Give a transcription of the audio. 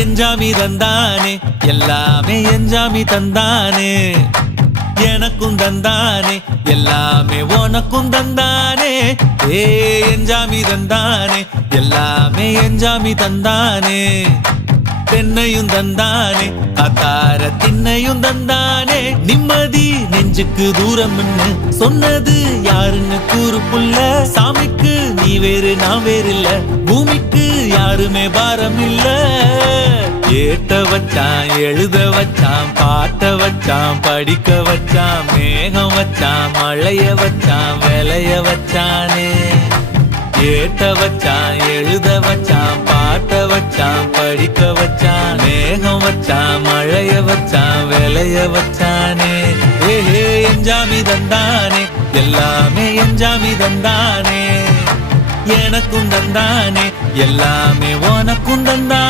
எஞ்சாமி தந்தானே எல்லாமே எஞ்சாமி தந்தானே எனக்கும் தந்தானே எல்லாமே உனக்கும் தந்தானே ஏ எஞ்சாமி தந்தானே எல்லாமே எஞ்சாமி தந்தானே தென்னையும் தந்தானே காத்தார திண்ணையும் தந்தானே நிம்மதி நெஞ்சுக்கு தூரம்னு சொன்னது யாருன்னு கூறு புள்ள சாமிக்கு நீ வேறு நான் வேறு இல்ல பூமிக்கு யாருமே பாரம் இல்ல ஏட்ட வச்சான் எழுத வச்சான் பாட்ட வச்சான் படிக்க வச்சான் மேகம் வச்சான் மழைய வச்சான் விளைய வச்சானே ஏட்ட வச்சான் எழுத வச்சான் பாட்ட வச்சான் படிக்க வச்சான் மேகம் வச்சான் மழைய வச்சான் விளைய வச்சானே ஏஹே எஞ்சாமி தந்தானே எல்லாமே எஞ்சாமி தந்தானே எனக்கும் தந்தானே எல்லாமே உனக்கும் தந்தானே